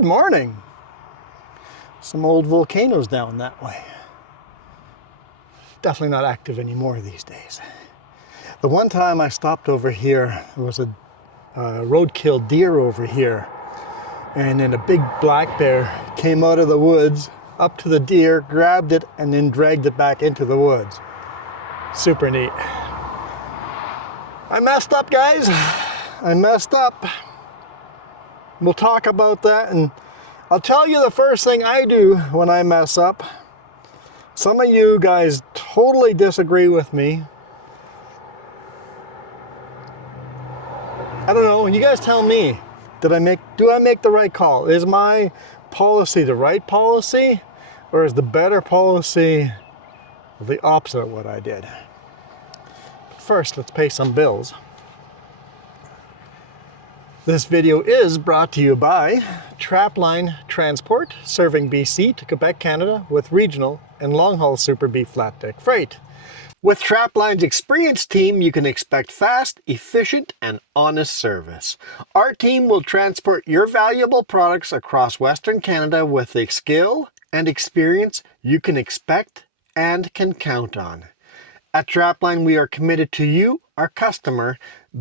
Good morning. Some old volcanoes down that way. Definitely not active anymore these days. The one time I stopped over here, there was a roadkill deer over here, and then a big black bear came out of the woods up to the deer, grabbed it, and then dragged it back into the woods. Super neat. I messed up, guys. I messed up. We'll talk about that, and I'll tell you the first thing I do when I mess up. Some of you guys totally disagree with me. I don't know, you guys tell me. Do I make the right call? Is my policy the right policy, or is the better policy the opposite of what I did? But first, let's pay some bills. This video is brought to you by Trapline Transport, serving BC to Quebec, Canada, with regional and long-haul Super B flat deck freight. With Trapline's experienced team, you can expect fast, efficient, and honest service. Our team will transport your valuable products across Western Canada with the skill and experience you can expect and can count on. At Trapline, we are committed to you, our customer,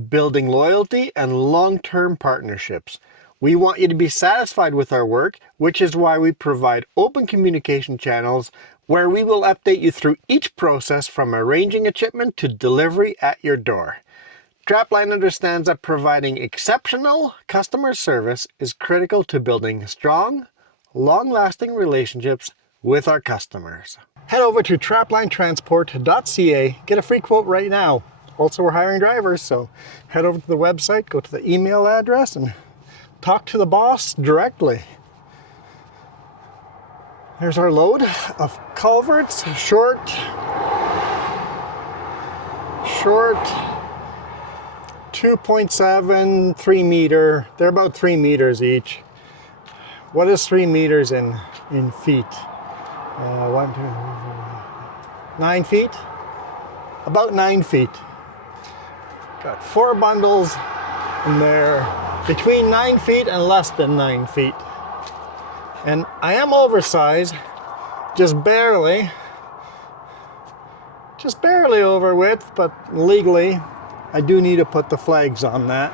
building loyalty and long-term partnerships. We want you to be satisfied with our work, which is why we provide open communication channels where we will update you through each process from arranging a shipment to delivery at your door. Trapline understands that providing exceptional customer service is critical to building strong, long-lasting relationships with our customers. Head over to traplinetransport.ca, get a free quote right now. Also, we're hiring drivers, so head over to the website, go to the email address, and talk to the boss directly. There's our load of culverts, short, 2.7, 3 meter. They're about 3 meters each. What is 3 meters in feet? 9 feet? About 9 feet. Got 4 bundles in there, between 9 feet and less than 9 feet. And I am oversized, just barely over width, but legally I do need to put the flags on that.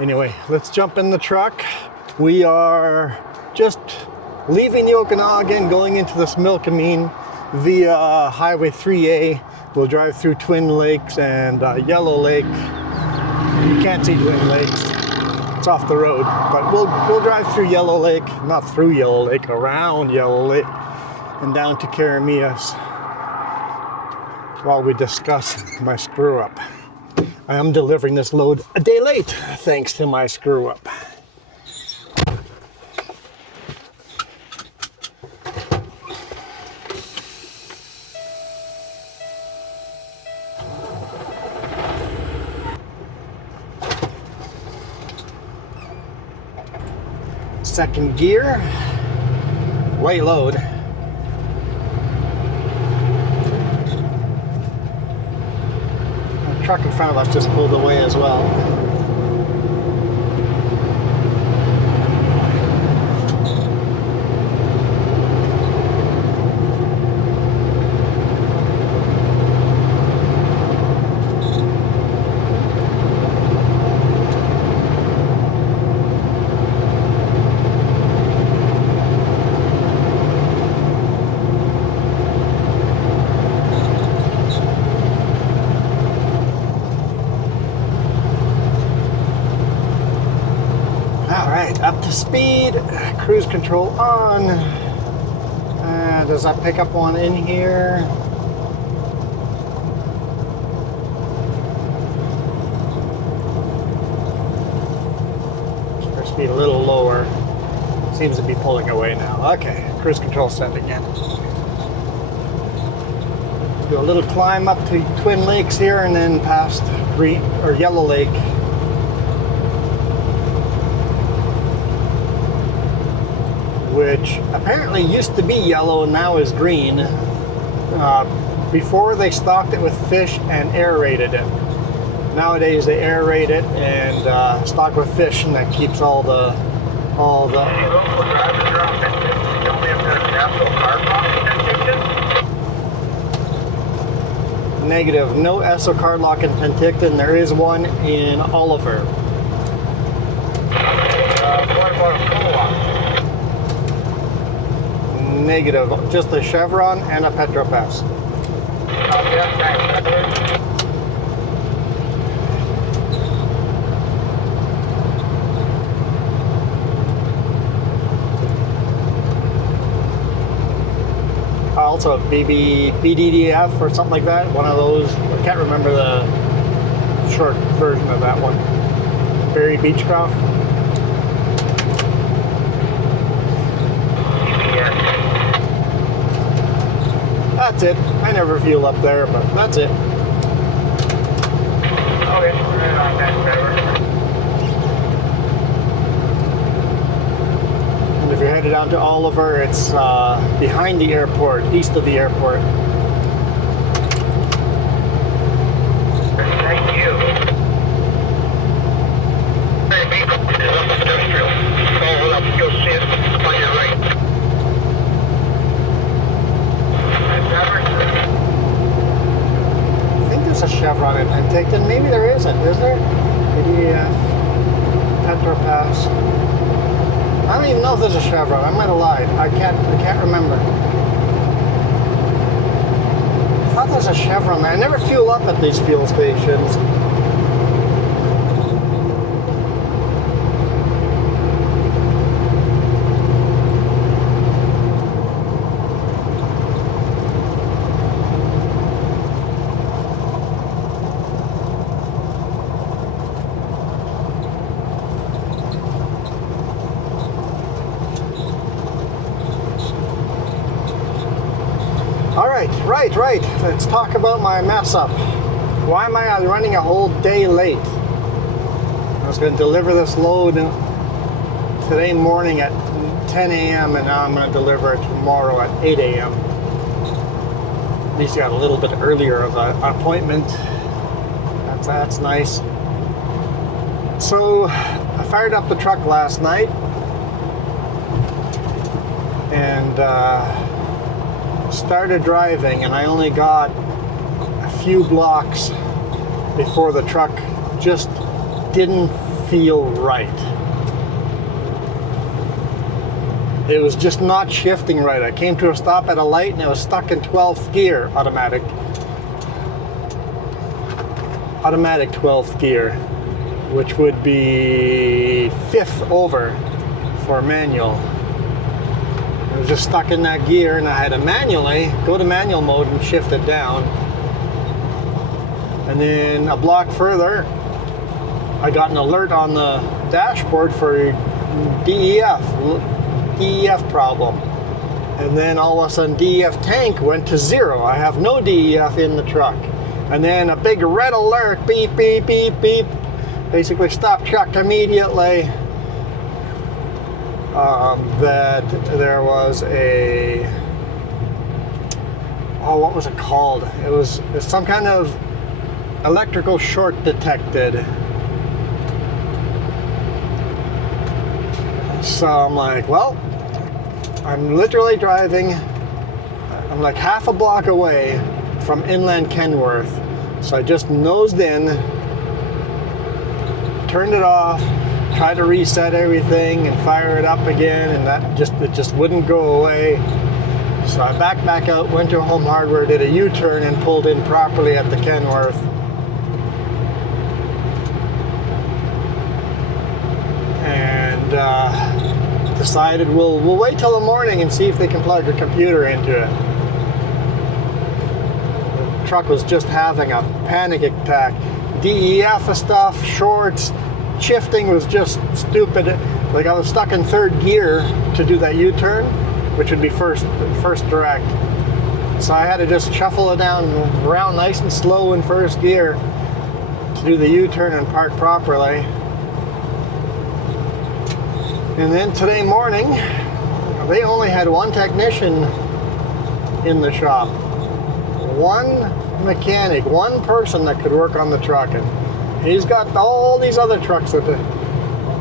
Anyway, let's jump in the truck. We are just leaving the Okanagan, going into the Smilkameen via Highway 3A. We'll drive through Twin Lakes and Yellow Lake. You can't see Twin Lakes. It's off the road, but we'll drive through Yellow Lake, not through Yellow Lake, around Yellow Lake, and down to Karamias while we discuss my screw up. I am delivering this load a day late, thanks to my screw up. Second gear, way load. The truck in front of us just pulled away as well. Up to speed, cruise control on. Does that pick up one in here? Keep our speed a little lower. Seems to be pulling away now. Okay, cruise control set again. Do a little climb up to Twin Lakes here and then past Yellow Lake. Which apparently used to be yellow and now is green. Before they stocked it with fish and aerated it. Nowadays they aerate it and stock with fish, and that keeps all the Negative. No ESO card lock in Penticton. There is one in Oliver. Negative. Just a Chevron and a Petropass. Also BDDF or something like that. One of those. I can't remember the short version of that one. Barry Beechcroft. That's it. I never fuel up there, but that's it. Okay, right on that driver. And if you're headed down to Oliver, it's behind the airport, east of the airport. Thank you. Hey, Beagle, it is up industrial. Follow up, you'll see it on your right. I think there's a Chevron in Penticton. Maybe there isn't. Is there? PDF, Petropass. I don't even know if there's a Chevron. I might have lied. I can't remember. I thought there's a Chevron there. I never fuel up at these fuel stations. Right. Let's talk about my mess up. Why am I running a whole day late? I was going to deliver this load today morning at 10 a.m. and now I'm going to deliver it tomorrow at 8 a.m. At least I got a little bit earlier of an appointment. That's nice. So I fired up the truck last night and started driving, and I only got a few blocks before the truck just didn't feel right. It was just not shifting right. I came to a stop at a light and it was stuck in 12th gear, automatic 12th gear, which would be 5th over for manual. I was just stuck in that gear, and I had to manually go to manual mode and shift it down. And then a block further, I got an alert on the dashboard for DEF problem. And then all of a sudden DEF tank went to 0. I have no DEF in the truck. And then a big red alert, beep, beep, beep, beep. Basically stop truck immediately. That there was a, what was it called? It was some kind of electrical short detected. So I'm like, well, I'm literally driving, I'm like half a block away from inland Kenworth. So I just nosed in, turned it off, tried to reset everything and fire it up again, and it just wouldn't go away. So I backed back out, went to Home Hardware, did a U-turn and pulled in properly at the Kenworth. And decided we'll wait till the morning and see if they can plug a computer into it. The truck was just having a panic attack. DEF stuff, shorts, shifting was just stupid. Like I was stuck in 3rd gear to do that U-turn, which would be first direct. So I had to just shuffle it down around nice and slow in 1st gear to do the U-turn and park properly. And then today morning, they only had one technician in the shop. One mechanic, one person that could work on the truck. And He's got all these other trucks with it.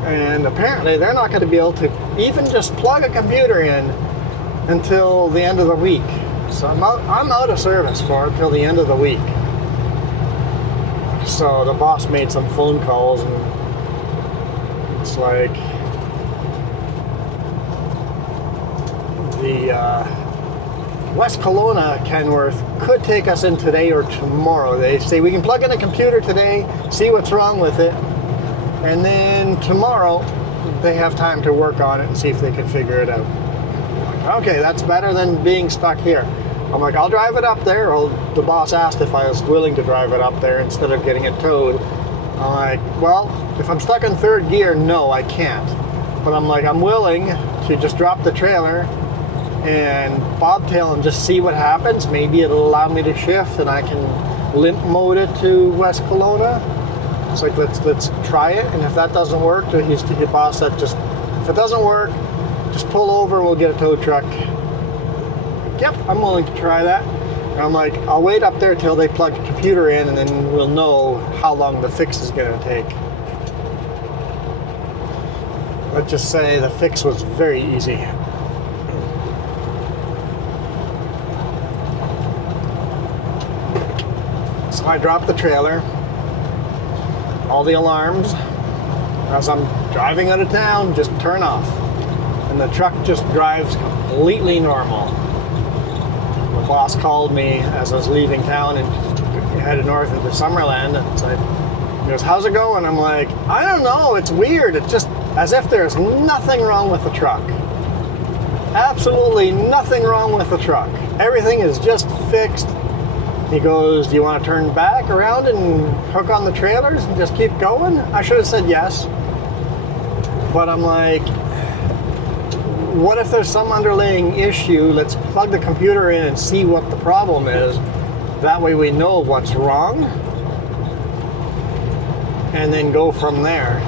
And apparently they're not going to be able to even just plug a computer in until the end of the week. So I'm out of service for it till the end of the week. So the boss made some phone calls, and it's like the West Kelowna Kenworth could take us in today or tomorrow. They say we can plug in a computer today, see what's wrong with it, and then tomorrow they have time to work on it and see if they can figure it out. Okay, that's better than being stuck here. I'm like, I'll drive it up there. Well, the boss asked if I was willing to drive it up there instead of getting it towed. I'm like, well, if I'm stuck in third gear, no, I can't. But I'm like, I'm willing to just drop the trailer and bobtail and just see what happens. Maybe it'll allow me to shift and I can limp mode it to West Kelowna. It's like, let's try it. And if that doesn't work, the boss said, just, if it doesn't work, just pull over and we'll get a tow truck. Yep, I'm willing to try that. And I'm like, I'll wait up there till they plug the computer in and then we'll know how long the fix is going to take. Let's just say the fix was very easy. So I dropped the trailer, all the alarms, as I'm driving out of town, just turn off. And the truck just drives completely normal. The boss called me as I was leaving town and headed north into Summerland. And it's like, he goes, how's it going? I'm like, I don't know, it's weird. It's just as if there's nothing wrong with the truck. Absolutely nothing wrong with the truck. Everything is just fixed. He goes, do you want to turn back around and hook on the trailers and just keep going? I should have said yes. But I'm like, what if there's some underlying issue? Let's plug the computer in and see what the problem is. That way we know what's wrong. And then go from there.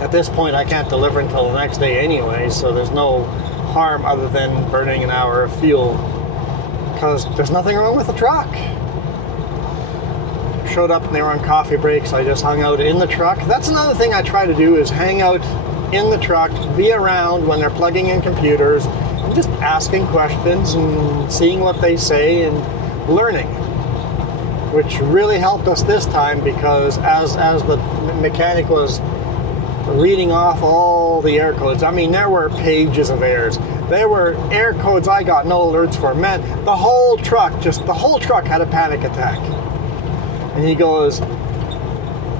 At this point, I can't deliver until the next day anyway, so there's no harm other than burning an hour of fuel. Because there's nothing wrong with the truck. Showed up and they were on coffee breaks. I just hung out in the truck. That's another thing I try to do, is hang out in the truck, be around when they're plugging in computers, and just asking questions and seeing what they say and learning, which really helped us this time, because as the mechanic was reading off all the air codes, I mean, there were pages of errors. There were air codes I got no alerts for. Man, the whole truck had a panic attack. And he goes,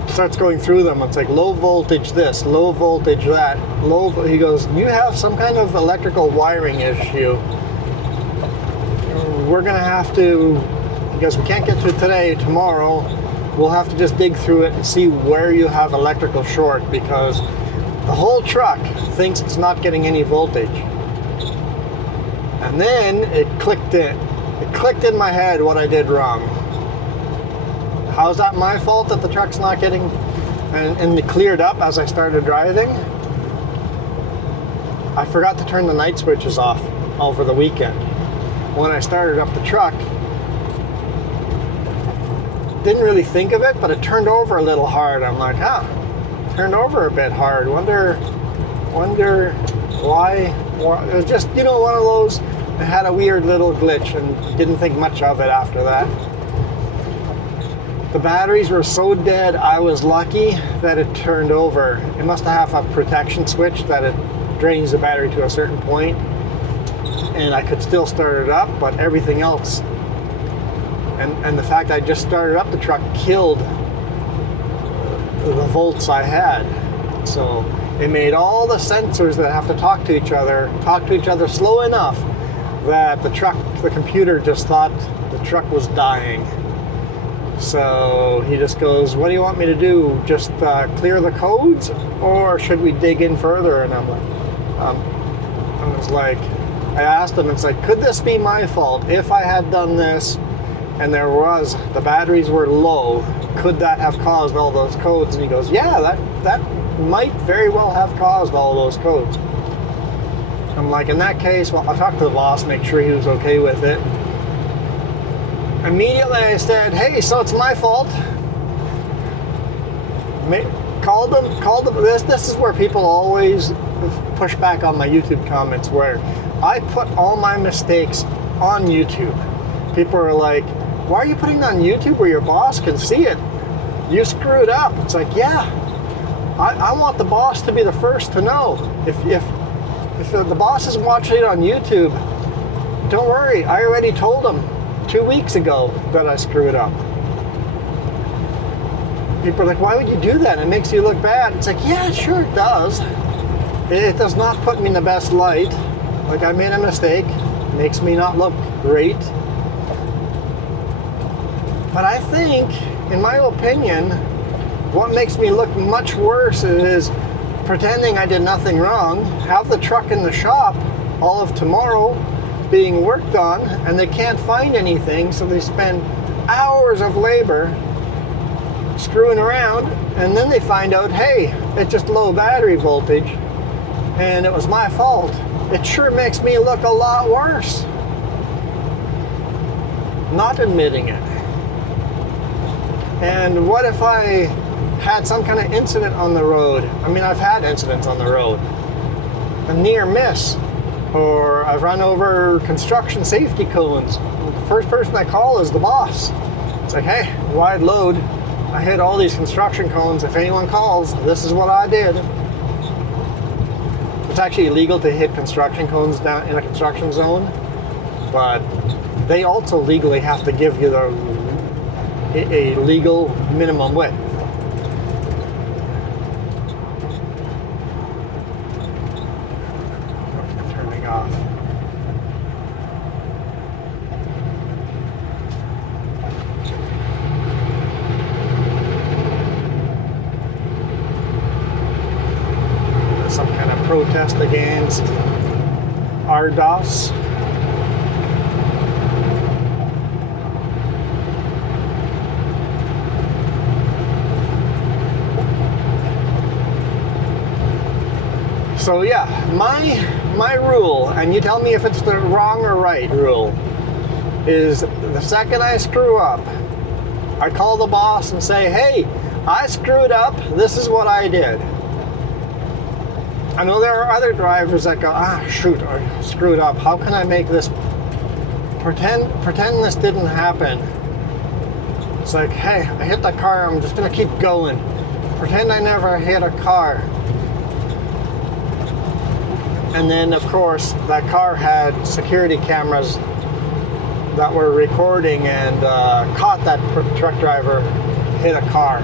starts going through them. It's like low voltage this, low voltage that, he goes, you have some kind of electrical wiring issue. We're gonna have to, because we can't get to it today, tomorrow, we'll have to just dig through it and see where you have electrical short, because the whole truck thinks it's not getting any voltage. And then it clicked in my head what I did wrong. How's that my fault that the truck's not getting, and it cleared up as I started driving? I forgot to turn the night switches off over the weekend. When I started up the truck, didn't really think of it, but it turned over a little hard. I'm like, turned over a bit hard. Wonder why. It was just, one of those, it had a weird little glitch and didn't think much of it after that. The batteries were so dead, I was lucky that it turned over. It must have a protection switch that it drains the battery to a certain point, and I could still start it up, but everything else, and the fact I just started up the truck killed the volts I had. So it made all the sensors that have to talk to each other slow enough that the computer just thought the truck was dying. So he just goes, what do you want me to do? Just clear the codes, or should we dig in further? And I'm like, I asked him, it's like, could this be my fault? If I had done this and the batteries were low, could that have caused all those codes? And he goes, yeah, that might very well have caused all those codes. I'm like, in that case, well, I'll talk to the boss, make sure he was okay with it. Immediately I said, hey, so it's my fault. Call them. This is where people always push back on my YouTube comments, where I put all my mistakes on YouTube. People are like, why are you putting it on YouTube where your boss can see it? You screwed up. It's like, yeah, I want the boss to be the first to know. If the boss is watching it on YouTube, don't worry, I already told him 2 weeks ago that I screwed up. People are like, why would you do that? It makes you look bad. It's like, yeah, sure it does. It does not put me in the best light. Like, I made a mistake. It makes me not look great. But I think, in my opinion, what makes me look much worse is pretending I did nothing wrong, have the truck in the shop all of tomorrow being worked on, and they can't find anything, so they spend hours of labor screwing around, and then they find out, hey, it's just low battery voltage, and it was my fault. It sure makes me look a lot worse not admitting it. And what if I had some kind of incident on the road? I mean, I've had incidents on the road. A near miss, or I've run over construction safety cones. The first person I call is the boss. It's like, hey, wide load. I hit all these construction cones. If anyone calls, this is what I did. It's actually illegal to hit construction cones down in a construction zone, but they also legally have to give you a legal minimum width. Turning off. Some kind of protest against RDOS. So yeah, my rule, and you tell me if it's the wrong or right rule, is the second I screw up, I call the boss and say, hey, I screwed up, this is what I did. I know there are other drivers that go, shoot, I screwed up, how can I make this, pretend this didn't happen. It's like, hey, I hit that car, I'm just gonna keep going. Pretend I never hit a car. And then, of course, that car had security cameras that were recording and caught that truck driver hit a car.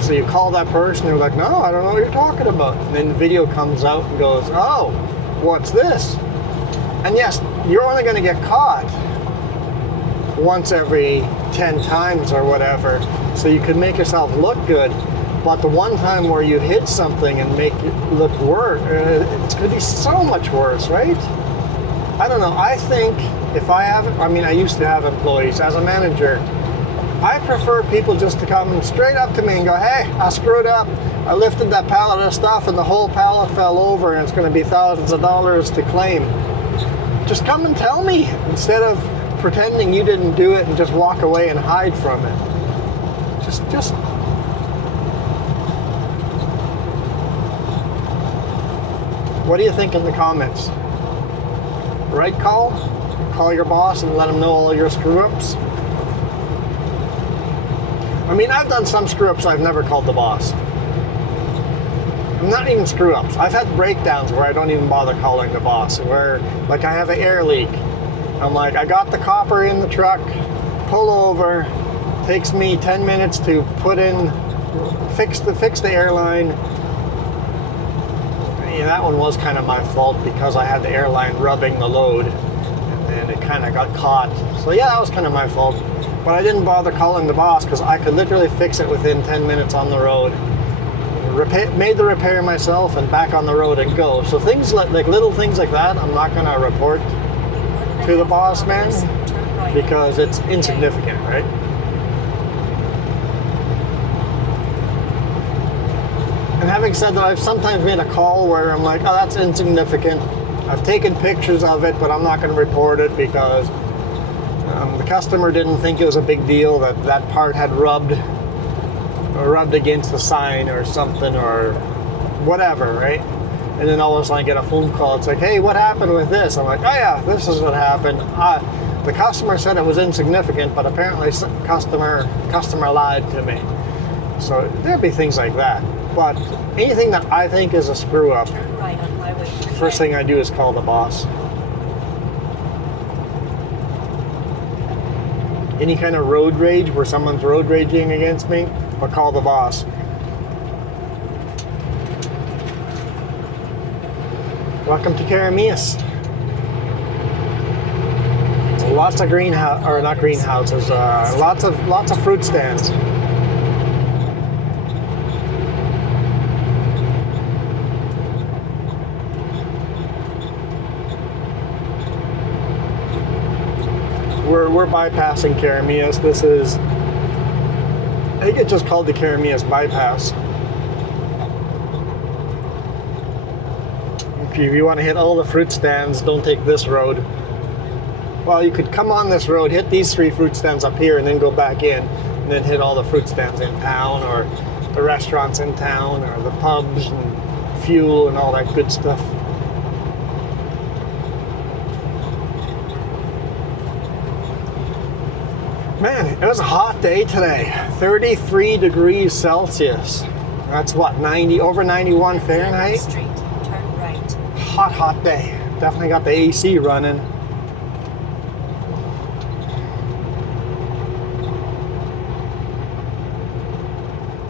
So you call that person, they're like, no, I don't know what you're talking about. And then the video comes out and goes, oh, what's this? And yes, you're only going to get caught once every 10 times or whatever. So you can make yourself look good. But the one time where you hit something and make it look worse, it's going to be so much worse, right? I don't know. I think if I used to have employees. As a manager, I prefer people just to come straight up to me and go, hey, I screwed up. I lifted that pallet of stuff and the whole pallet fell over and it's going to be thousands of dollars to claim. Just come and tell me instead of pretending you didn't do it and just walk away and hide from it. Just what do you think in the comments? Right call? Call your boss and let him know all your screw-ups? I mean, I've done some screw-ups I've never called the boss. Not even screw-ups. I've had breakdowns where I don't even bother calling the boss. Where, like, I have an air leak. I'm like, I got the copper in the truck, pull over, takes me 10 minutes to put in, fix the airline. Yeah, that one was kind of my fault because I had the airline rubbing the load and it kind of got caught. So yeah, that was kind of my fault. But I didn't bother calling the boss because I could literally fix it within 10 minutes on the road. Made the repair myself and back on the road and go. So things like little things like that, I'm not going to report to the boss man because it's insignificant, right? And having said that, I've sometimes made a call where I'm like, oh, that's insignificant. I've taken pictures of it, but I'm not going to report it because the customer didn't think it was a big deal that part had rubbed rubbed against the sign or something or whatever, right? And then all of a sudden I get a phone call. It's like, hey, what happened with this? I'm like, oh yeah, this is what happened. The customer said it was insignificant, but apparently customer lied to me. So there'd be things like that. But anything that I think is a screw up, Turn right on Highway 3. first thing I do is call the boss. Any kind of road rage where someone's road raging against me, I'll call the boss. Welcome to Karamias. Lots of greenhouse, or not greenhouses, lots of fruit stands. We're bypassing Karamias. This is, I think it's just called the Karamias bypass. If you want to hit all the fruit stands, don't take this road. Well, you could come on this road, hit these 3 fruit stands up here, and then go back in, and then hit all the fruit stands in town, or the restaurants in town, or the pubs and fuel and all that good stuff. Man, it was a hot day today. 33 degrees Celsius. That's what, 90, over 91 Fahrenheit? Street. Turn right. Hot day. Definitely got the AC running.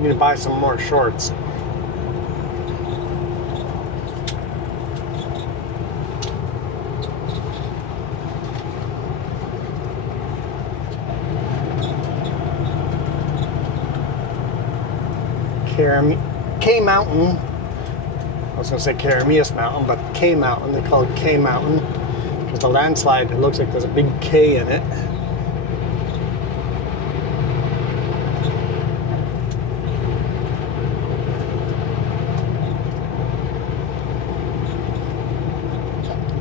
Need to buy some more shorts. K Mountain. I was going to say Karamias Mountain, but K Mountain. They call it K Mountain because the landslide, it looks like there's a big K in it.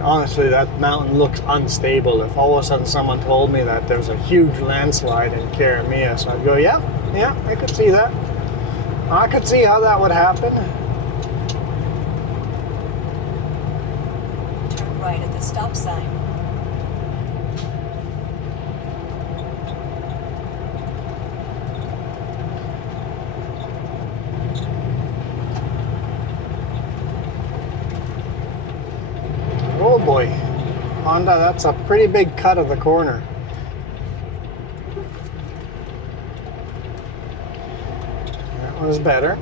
Honestly, that mountain looks unstable. If all of a sudden someone told me that there's a huge landslide in Karamias, I'd go, yeah, I could see that. I could see how that would happen. Turn right at the stop sign. Oh boy, Honda, that's a pretty big cut of the corner. That was better.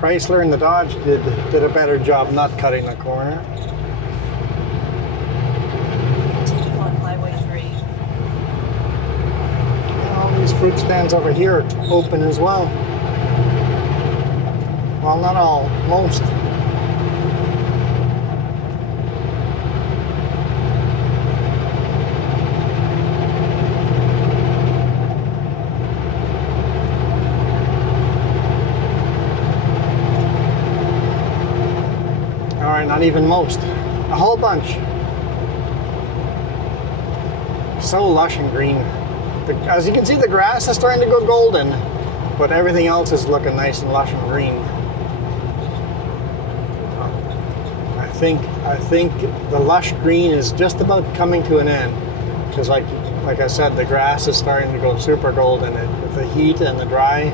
Chrysler and the Dodge did a better job not cutting the corner. Continue on Highway 3. All these fruit stands over here are open as well. Well, not all, most. Not even most. A whole bunch. So lush and green. As you can see, the grass is starting to go golden, but everything else is looking nice and lush and green. I think the lush green is just about coming to an end, because like I said, the grass is starting to go super golden with the heat and the dry.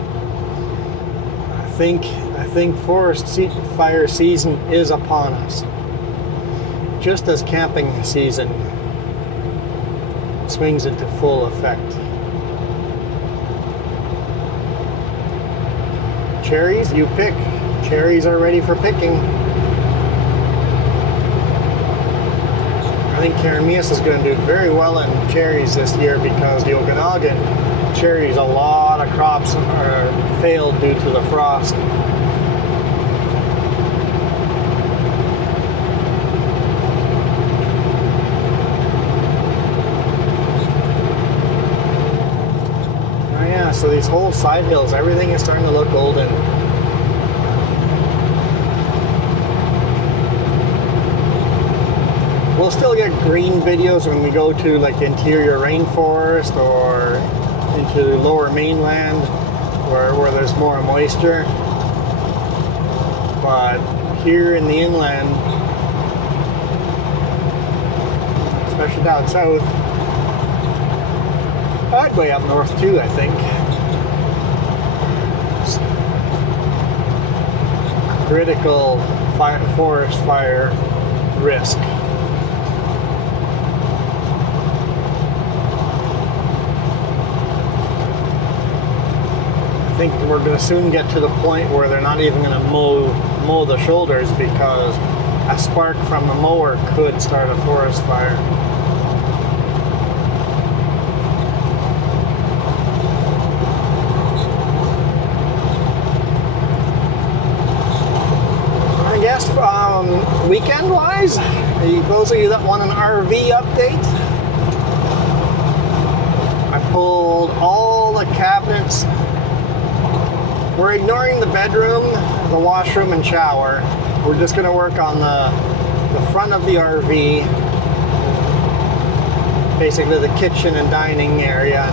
I think forest fire season is upon us, just as camping season swings into full effect. Cherries, you pick. Cherries are ready for picking. I think Karamias is going to do very well in cherries this year because the Okanagan cherries, a lot of crops are failed due to the frost. Oh yeah, so these whole side hills, everything is starting to look golden. We'll still get green videos when we go to like interior rainforest or into the lower mainland where there's more moisture. But here in the inland, especially down south, I'd way up north too, I think. Critical forest fire risk. I think we're going to soon get to the point where they're not even going to mow the shoulders, because a spark from a mower could start a forest fire. I guess weekend-wise, those of you that want an RV update, I pulled all the cabinets. We're ignoring the bedroom, the washroom, and shower. We're just going to work on the front of the RV, basically the kitchen and dining area,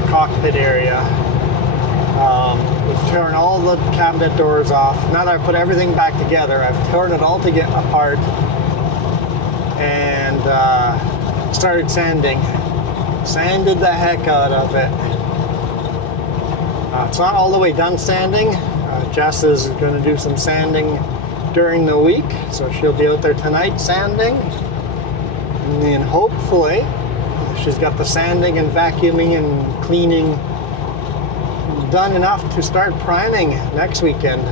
the cockpit area. We've torn all the cabinet doors off. Now that I've put everything back together, I've torn it all apart and started sanding. Sanded the heck out of it. It's not all the way done sanding. Jess is going to do some sanding during the week, so she'll be out there tonight sanding. And then hopefully she's got the sanding and vacuuming and cleaning done enough to start priming next weekend.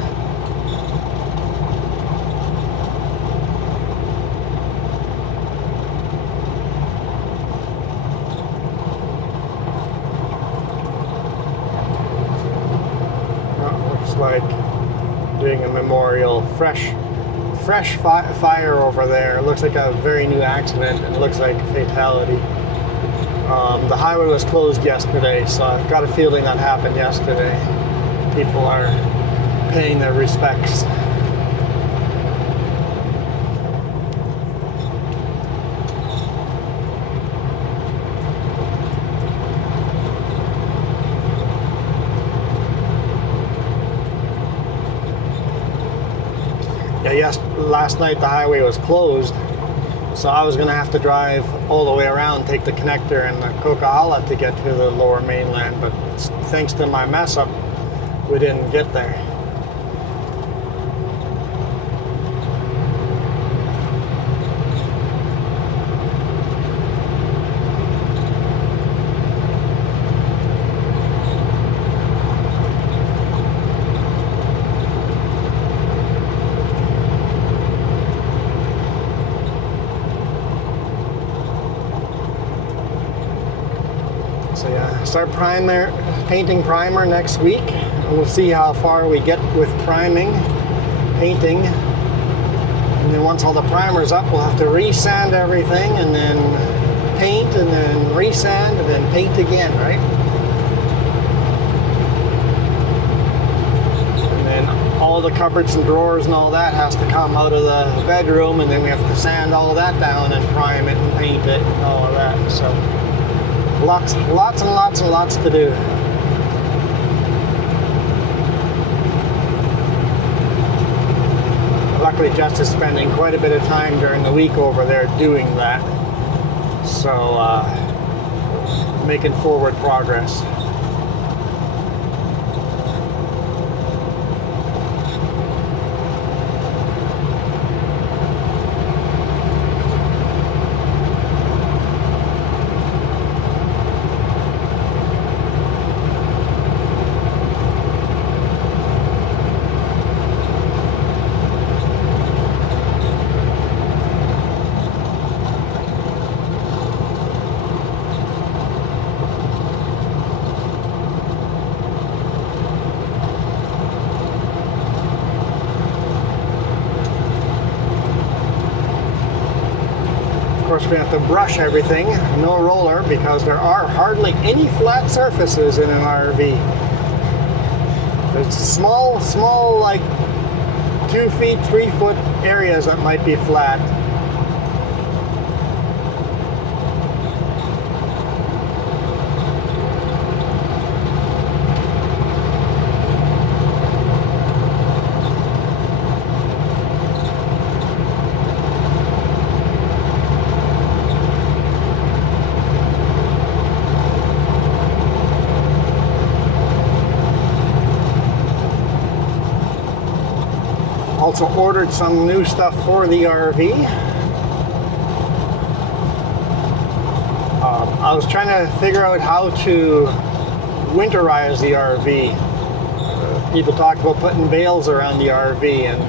Like doing a memorial, fresh fire over there. It looks like a very new accident, and it looks like a fatality. The highway was closed yesterday, so I've got a feeling that happened yesterday. People are paying their respects. Yes, last night the highway was closed, so I was going to have to drive all the way around, take the connector and the Coquihalla to get to the lower mainland, but thanks to my mess up, we didn't get there. So yeah, start painting primer next week. We'll see how far we get with priming, painting, and then once all the primer's up, we'll have to resand everything, and then paint, and then resand, and then paint again, right? And then all the cupboards and drawers and all that has to come out of the bedroom, and then we have to sand all that down and prime it and paint it and all of that. So lots and lots to do. Luckily, Jess is spending quite a bit of time during the week over there doing that. So, making forward progress. Of course, we have to brush everything, no roller, because there are hardly any flat surfaces in an RV. There's small, like 2 feet, 3 foot areas that might be flat. also ordered some new stuff for the RV. I was trying to figure out how to winterize the RV. People talk about putting bales around the RV, and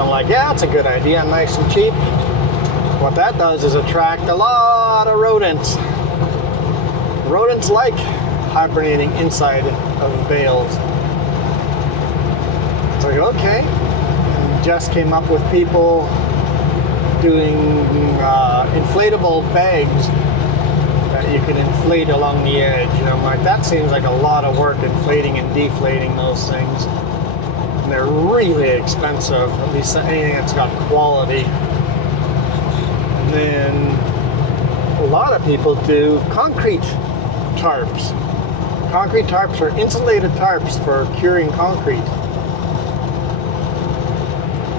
I'm like, yeah, that's a good idea, nice and cheap. What that does is attract a lot of rodents. Rodents like hibernating inside of bales. So I go, okay. And Jess came up with people doing inflatable bags that you can inflate along the edge. And I'm like, that seems like a lot of work, inflating and deflating those things. And they're really expensive, at least anything that's got quality. And then a lot of people do concrete tarps. Concrete tarps are insulated tarps for curing concrete.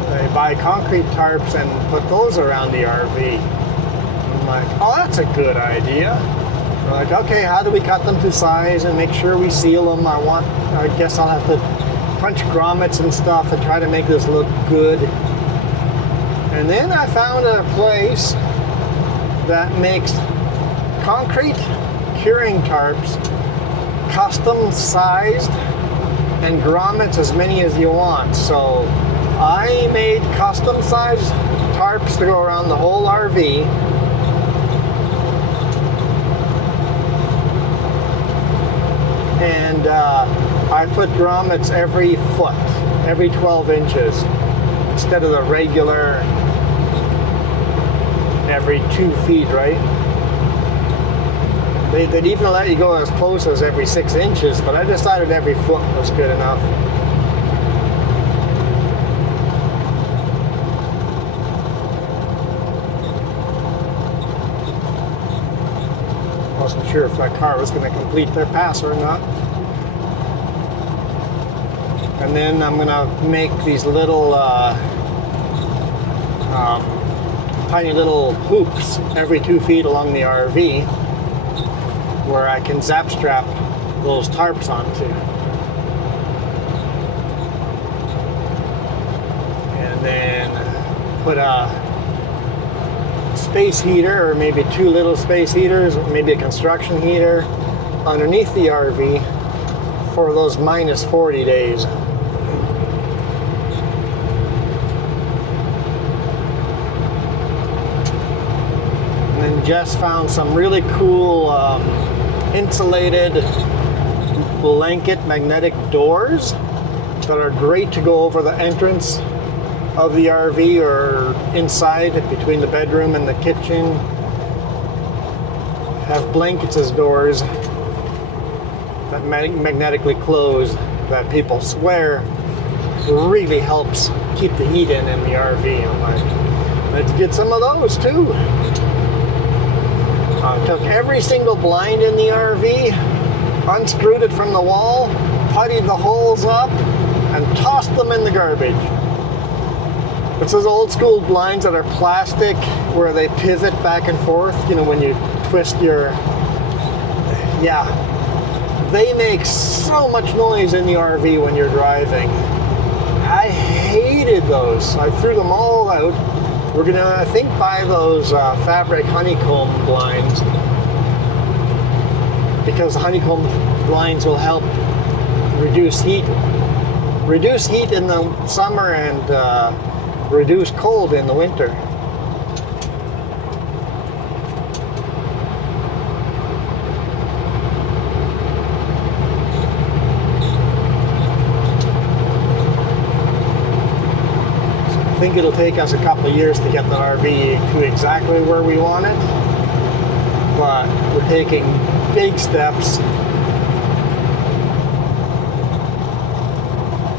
They buy concrete tarps and put those around the RV. I'm like, oh, that's a good idea. They're like, okay, how do we cut them to size and make sure we seal them? I guess I'll have to punch grommets and stuff and try to make this look good. And then I found a place that makes concrete curing tarps, custom sized, and grommets as many as you want. So I made custom sized tarps to go around the whole RV. And I put grommets every foot, every 12 inches, instead of the regular every 2 feet, right? They'd even let you go as close as every 6 inches, but I decided every foot was good enough. Wasn't sure if that car was going to complete their pass or not. And then I'm going to make these little tiny little hoops every 2 feet along the RV where I can zap strap those tarps onto. And then put a space heater, or maybe 2 little space heaters, maybe a construction heater underneath the RV for those minus 40 days. And then Jess found some really cool insulated blanket magnetic doors that are great to go over the entrance of the RV or inside between the bedroom and the kitchen. Have blankets as doors that magnetically close, that people swear really helps keep the heat in the RV. I'm like, let's get some of those too. Took every single blind in the RV, unscrewed it from the wall, puttied the holes up, and tossed them in the garbage. It's those old school blinds that are plastic where they pivot back and forth, you know, when you twist your... Yeah. They make so much noise in the RV when you're driving. I hated those. I threw them all out. We're gonna, I think, buy those fabric honeycomb blinds, because the honeycomb blinds will help reduce heat in the summer and reduce cold in the winter. I think it'll take us a couple of years to get the RV to exactly where we want it, but we're taking big steps.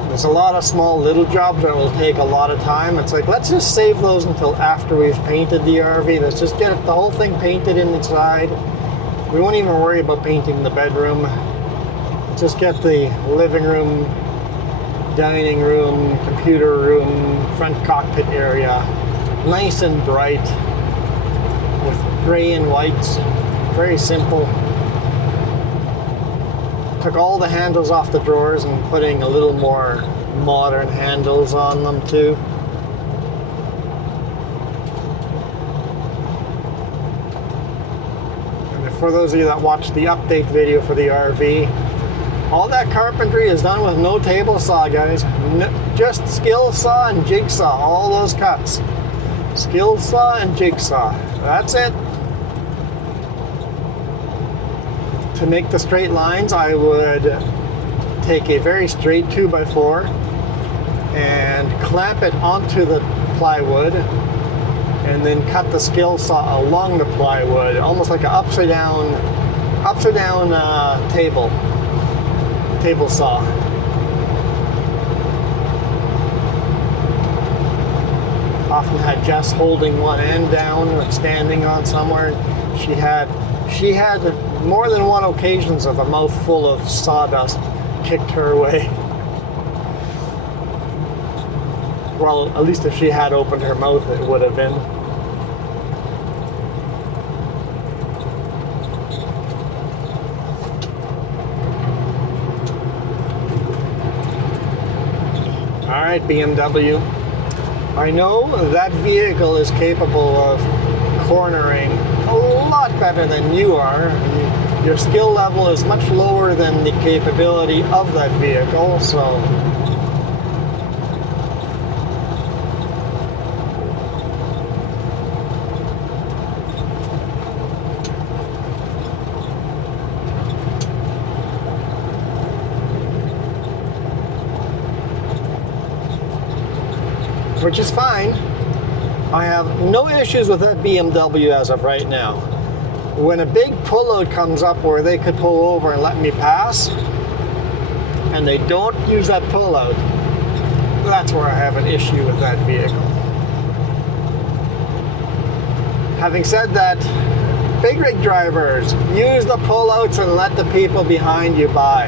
There's a lot of small little jobs that will take a lot of time. It's like, let's just save those until after we've painted the RV. Let's just get the whole thing painted inside. We won't even worry about painting the bedroom. Just get the living room, dining room, computer room, front cockpit area nice and bright with gray and whites. Very simple. Took all the handles off the drawers and putting a little more modern handles on them too. And for those of you that watched the update video for the RV, all that carpentry is done with no table saw, guys. Just skill saw and jigsaw, all those cuts. Skill saw and jigsaw, that's it. To make the straight lines, I would take a very straight 2x4 and clamp it onto the plywood and then cut the skill saw along the plywood, almost like an upside down table saw. Often had Jess holding one end down, like standing on somewhere. She had more than one occasions of a mouthful of sawdust kicked her way. Well, at least if she had opened her mouth, it would have been. All right, BMW. I know that vehicle is capable of cornering a lot better than you are. Your skill level is much lower than the capability of that vehicle, so which is fine. I have no issues with that BMW as of right now. When a big pullout comes up where they could pull over and let me pass, and they don't use that pullout, that's where I have an issue with that vehicle. Having said that, big rig drivers, use the pullouts and let the people behind you by.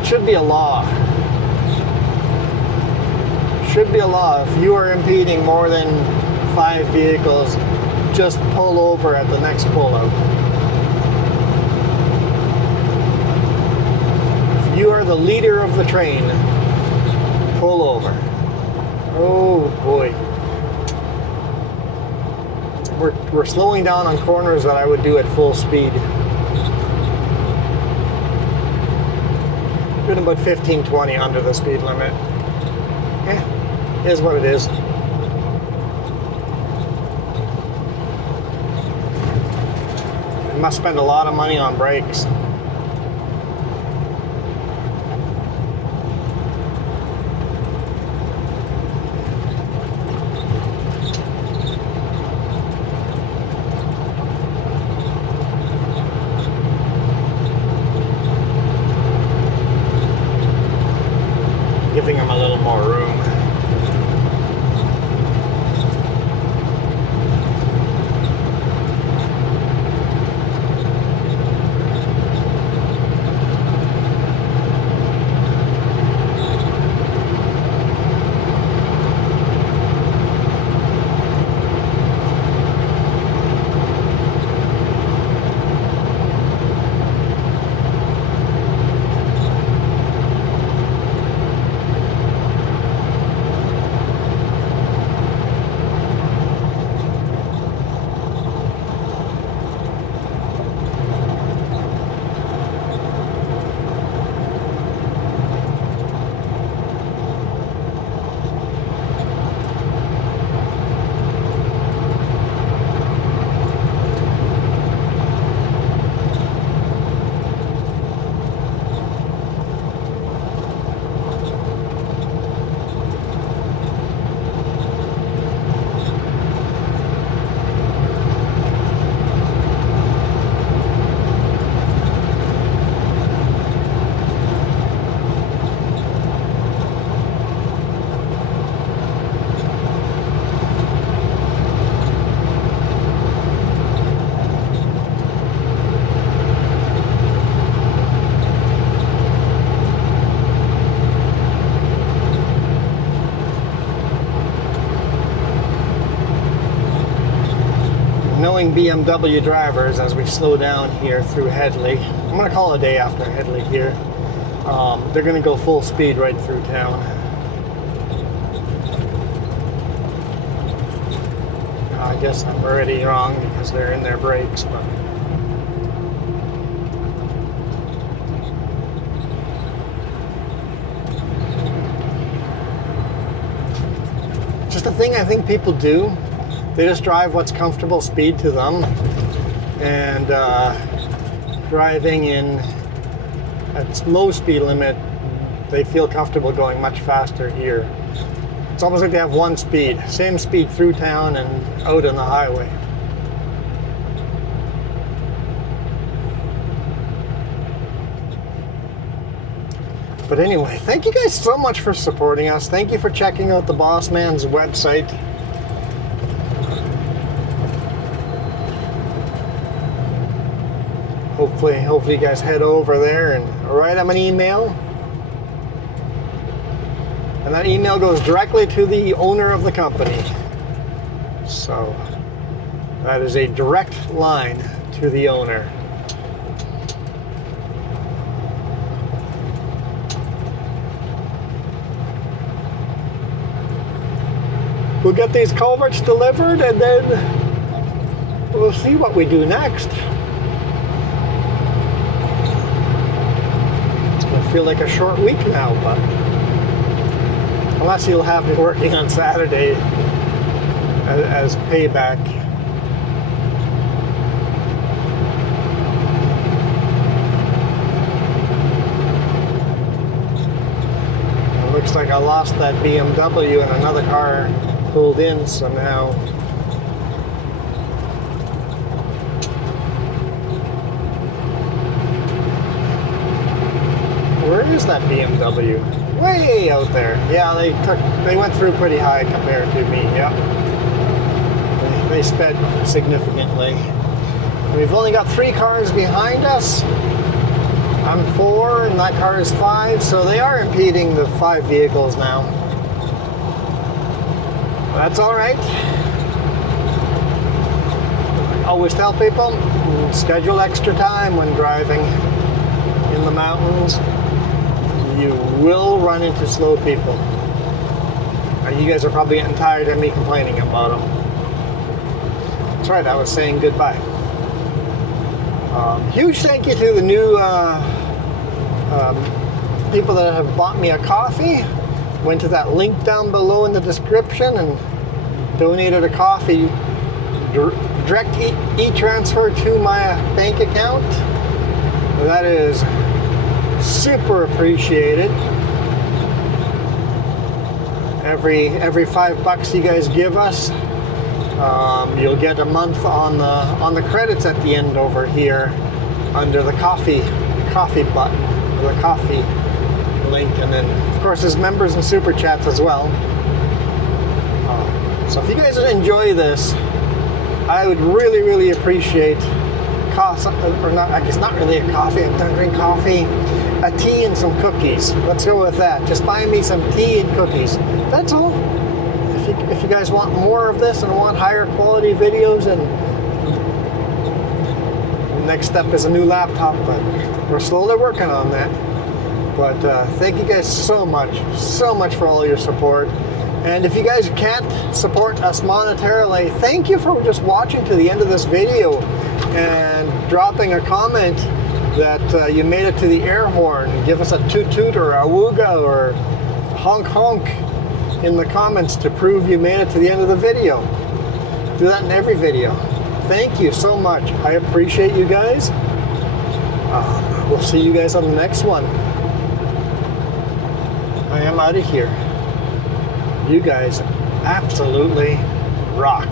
It should be a law. Should be a law. If you are impeding more than 5 vehicles, just pull over at the next pullout. If you are the leader of the train, pull over. Oh boy. We're slowing down on corners that I would do at full speed. Doing about 15-20 under the speed limit. Is what it is. I must spend a lot of money on brakes. Giving them a little more room. knowing BMW drivers, as we slow down here through Headley, I'm going to call it a day after Headley here, they're going to go full speed right through town. I guess I'm already wrong because they're in their brakes, but just a thing I think people do. They just drive what's comfortable speed to them, and driving in at low speed limit, they feel comfortable going much faster here. It's almost like they have one speed, same speed through town and out on the highway. But anyway, thank you guys so much for supporting us. Thank you for checking out the Boss Man's website. Hopefully you guys head over there and write them an email. And that email goes directly to the owner of the company. So that is a direct line to the owner. We'll get these culverts delivered and then we'll see what we do next. It's going to feel like a short week now, but unless you'll have me working on Saturday as payback. It looks like I lost that BMW and another car pulled in, so now where is that BMW? Way out there. Yeah, they went through pretty high compared to me. Yep. They sped significantly. We've only got 3 cars behind us. I'm 4 and that car is 5, so they are impeding the 5 vehicles now. That's all right. I always tell people, schedule extra time when driving in the mountains. You will run into slow people. You guys are probably getting tired of me complaining about them. That's right, I was saying goodbye. Huge thank you to the new people that have bought me a coffee. Went to that link down below in the description and donated a coffee, direct e-transfer to my bank account. That is super appreciated. Every $5 you guys give us, you'll get a month on the credits at the end over here under the coffee button, or the coffee link, and then of course there's members and super chats as well. So if you guys enjoy this, I would really appreciate I guess not really a coffee, I don't drink coffee, a tea and some cookies. Let's go with that. Just buy me some tea and cookies. That's all. If you guys want more of this and want higher quality videos, and the next step is a new laptop, but we're slowly working on that. But thank you guys so much for all your support. And if you guys can't support us monetarily, thank you for just watching to the end of this video and dropping a comment that you made it to the air horn. Give us a toot toot or a wooga or honk honk in the comments to prove you made it to the end of the video. Do that in every video. Thank you so much. I appreciate you guys. We'll see you guys on the next one. I am out of here. You guys absolutely rock.